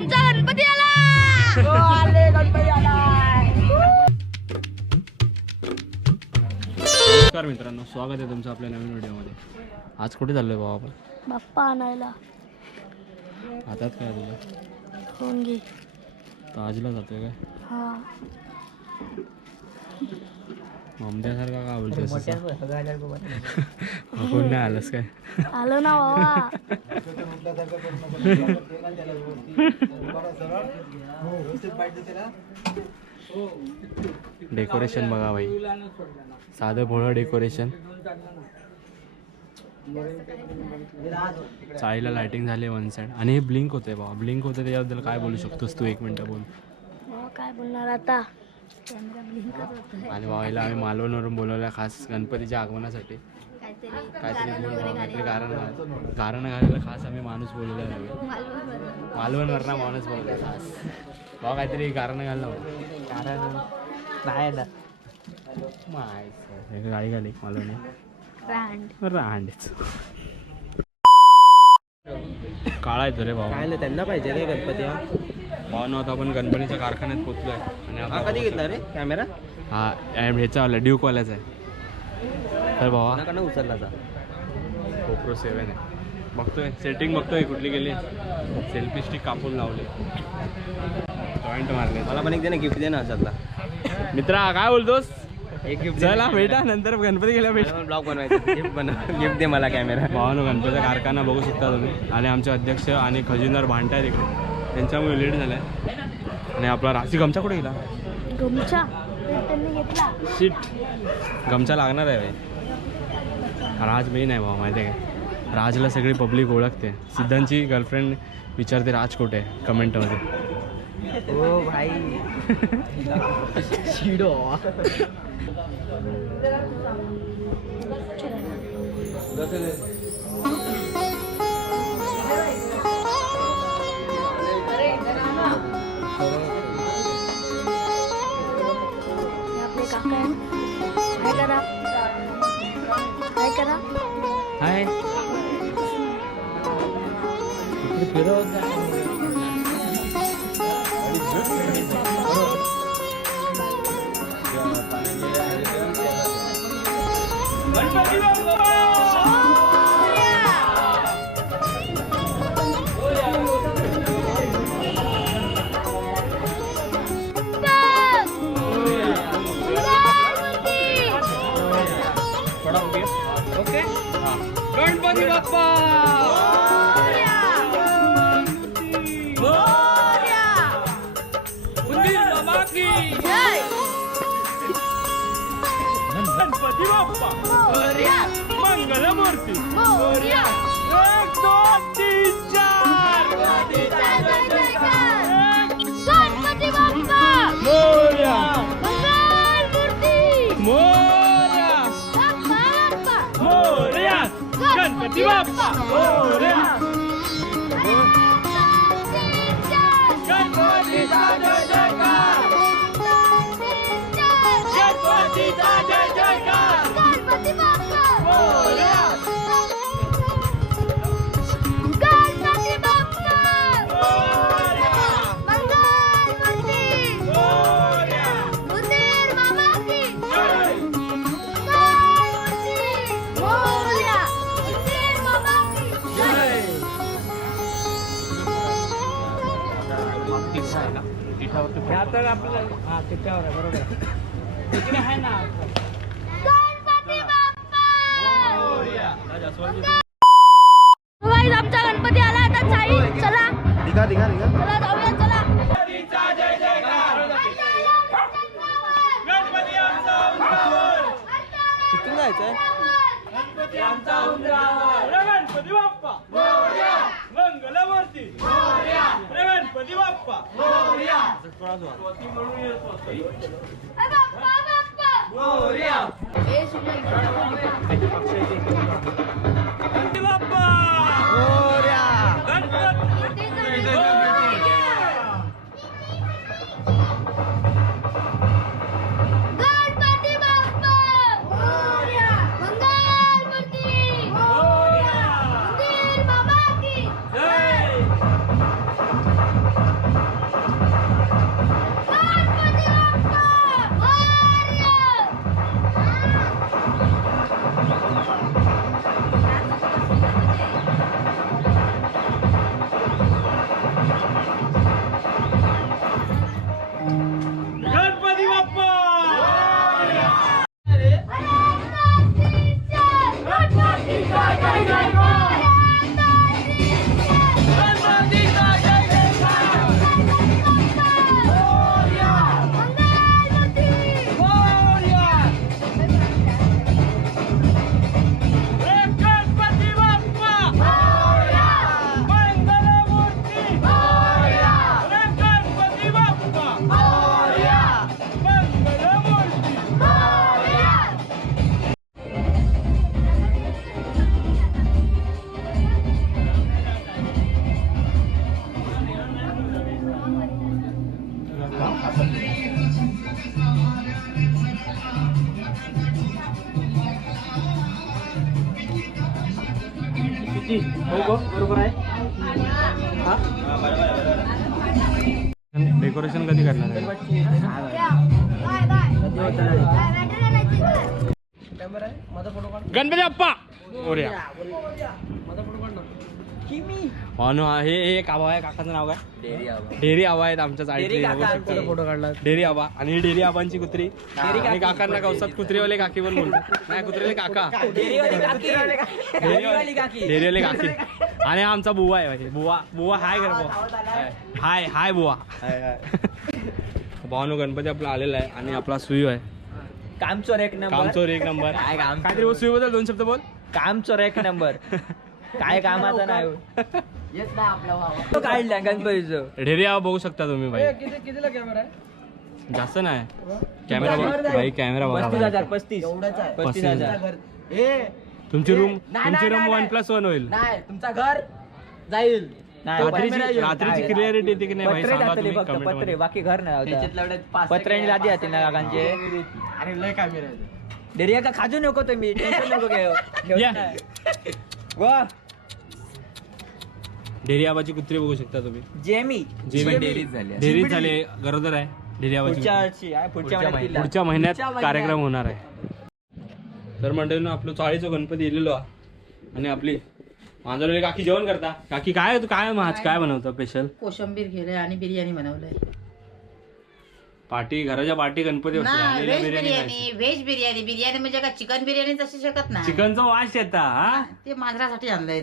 आमचा गणपती आला. नमस्कार मित्रांनो, स्वागत आहे तुमचं आपल्या नवीन व्हिडिओमध्ये. आज कुठे चाललोय बाबा आपण? बाप्पा आणायला. हातात काय तुझं? होंगी. ताजला जातोय काय? हा. ममद्यासारखा का बोलतोस? कोण नाही आलंस काय? आलो ना बाबा. डेकोरेशन बघा भाई, साधं भोळं डेकोरेशन. चाळीला लाइटिंग झाली वन साइड आणि हे ब्लिंक होतंय बाबा. ब्लिंक होतं त्याबद्दल काय बोलू शकतोस तू? 1 मिनिट बोल. काय बोलणार आता? आणि बाबाला आम्ही मालवणवरून बोलवलं खास गणपतीच्या आगमनासाठी. काहीतरी कारण घालायला खास आम्ही माणूस बोलवला आहे. मालवणवरना माणूस बोलवला खास. बाबा काहीतरी कारण घालणं कारण नाही गाडी घाली मालवणी रांडेच काळा येतो रे भाऊ. काय त्यांना पाहिजे रे गणपती. भाऊ नव्हता आपण गणपतीच्या कारखान्यात पोचलोय. आणि हा कधी घेतला रे कॅमेरा? हा ह्याचावाला ड्यूकवाल्याचा आहे. तर भावा कडनं उचलला जा. GoPro 7 आहे. बघतोय सेटिंग बघतोय कुठली गेली. सेल्फी स्टिक कापून लावले, जॉईंट मारले. मला पण एक दे ना, गिफ्ट दे ना अशातला. मित्रा काय बोलतोस? एक गिफ्ट चला भेटा नंतर गणपती गेल्या भेटा. ब्लॉग बनवायचा. गिफ्ट दे मला कॅमेरा. भावानो गणपतीचा कारखाना बघू शकता तुम्ही. आणि आमचे अध्यक्ष आणि खजिनदार भांडताय तिकडे, त्यांच्यामुळे लेट झालाय. आणि आपला राशी गमचा कुठे गेला? गमचा त्यांनी घेतला. सीट गमचा लागणार आहे भाई. राज मेन आहे भावा, माहिती आहे का? राजला सगळी पब्लिक ओळखते. सिद्धांची गर्लफ्रेंड विचारते राज कुठे आहे कमेंटमध्ये. ओ भाई चिडो. आपले काका आहे. काय करा काय करा. Hi okay. गणपती बाप्पा गणपती बाप्पा मंगलमूर्ती. 1 2 3 4 गणपती बाप्पा मोरया मंगलमूर्ती मोरया बाप्पा मोरया. गणपती बाप्पा मोरया. गणपतीचा जय जयकार. गणपतीचा जय जयकार. गणपती बाप्पा मोरया गणपती बाप्पा मोरया मंगलमूर्ती मोरया. उंदीर मामा की जय. गणपती मोरया. उंदीर मामा की जय. गणपती बाप्पा. मोरया. गाइस, आमचा गणपती आला आता. चाई चला दिखा दिखा दिखा. चला जाऊया चला. गणपतीचा जय जयकार. गणपती आमचा उंबरावर. तिथून जायचंय. गणपती आमचा उंबरावर. गणपती बाप्पा मोरया. मंगलमूर्ती मोरया. गणपती बाप्पा मोरया. बाप्पा बाप्पा मोरया. गणपती बाप्पा मोरया. गणपती मोरया. गणपती बाप्पा मोरया. मंगलमूर्ती मोरया. उंदीर मामा की जय. किती हो बरोबर आहे हा डेकोरेशन कधी करणार आहे? कॅमेरा आहे माझा फोटो काढ गणपती बाप्पा मोरया. माझा फोटो काढ ना भावनो हे एक आबा आहे, काकाचं नाव काय? डेरी आबा आहेत आमच्या चाळीतले. बघू शकता. फोटो काढला डेरी आबा आणि ही डेरी आबांची कुत्री. आणि काकांना कवसात कुत्रीवाले काकी पण बोलतात. नाही कुत्रीवाले काका, डेरीवाले काकी. आणि हा आमचा बुवा आहे भाई. बुवा हाय कर बुवा. हाय हाय बुवा. भावनो गणपती आपला आलेला आहे आणि आपला सुयू आहे. कामचोर एक नंबर कामचोर एक नंबर. काय काम काहीतरी बोल सुयू बद्दल 2 शब्द बोल. कामचोर एक नंबर काय कामाचा नाही तो काढला गणपतीचं. डेरी आबा बघू शकता तुम्ही भाई. कितीला कॅमेरा आहे जास्त नाही कॅमेरा भाई. कॅमेरा बघा 35,000 तुमची रूम 1+1 होईल. नाही तुमचं घर जाईल रात्रीची क्लिअरिटी येते की नाही भाई सांगा तुम्ही फक्त comment पत्रे मध्ये. बाकी घर नाही पत्र्याने लादी जातील ना काकांचे. अरे लय कॅमेरा डेरिया का खाजू नको तुम्ही टेन्शन नको घेऊ या. वा डेरी आबाची कुत्री बघू शकता तुम्ही. जेमी डेरीज झाले गरोदर आहे डेरी आबाची पुढच्या कुत्री. वर्षी आहे, पुढच्या महिन्यात. पुढच्या महिन्यात कार्यक्रम होणार आहे. तर मंडळीनं आपलं चाळीचं गणपती येलेलो आहे आणि आपली मांजरवाली काकी जेवण करता. काकी काय काय आज काय बनवतं स्पेशल? कोशिंबीर केलंय आणि बिर्याणी बनवलंय. पार्टी घराच्या पार्टी गणपती बसला नाही आणि व्हेज बिर्याणी बिर्याणी व्हेज बिर्याणी. बिर्याणी म्हणजे काय चिकन बिर्याणी तशी शकत नाही. चिकनचा वास येता हा. ते मांजरासाठी आणलंय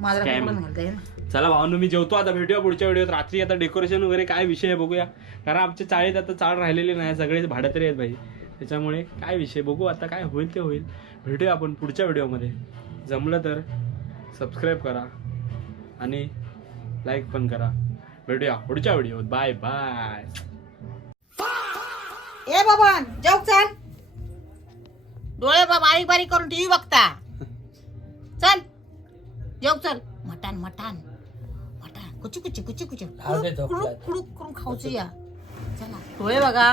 मांजरा Scam. पकडून घालतंय ना. चला भावांनो मी जेवतो आता. भेटूया पुढच्या व्हिडिओत. रात्री आता डेकोरेशन वगैरे काय विषय आहे बघूया. कारण आमच्या चाळीत आता चाळ राहिलेली नाही, सगळे भाडतरी आहेत भाई. त्याच्यामुळे काय विषय बघू आता, काय होईल ते होईल. भेटूया आपण पुढच्या व्हिडिओमध्ये. जमलं तर सबस्क्राईब करा आणि लाईक पण करा. भेटूया पुढच्या व्हिडिओत. Bye bye. ए बाबा जाऊ चल. डोळे बारीक बारीक करून टीव्ही बघता. चल जाऊ चल. मटण मटण मटण कुची कुची कुची कुची कुडूक कुडूक करून खाऊच या. चला डोळे बघा.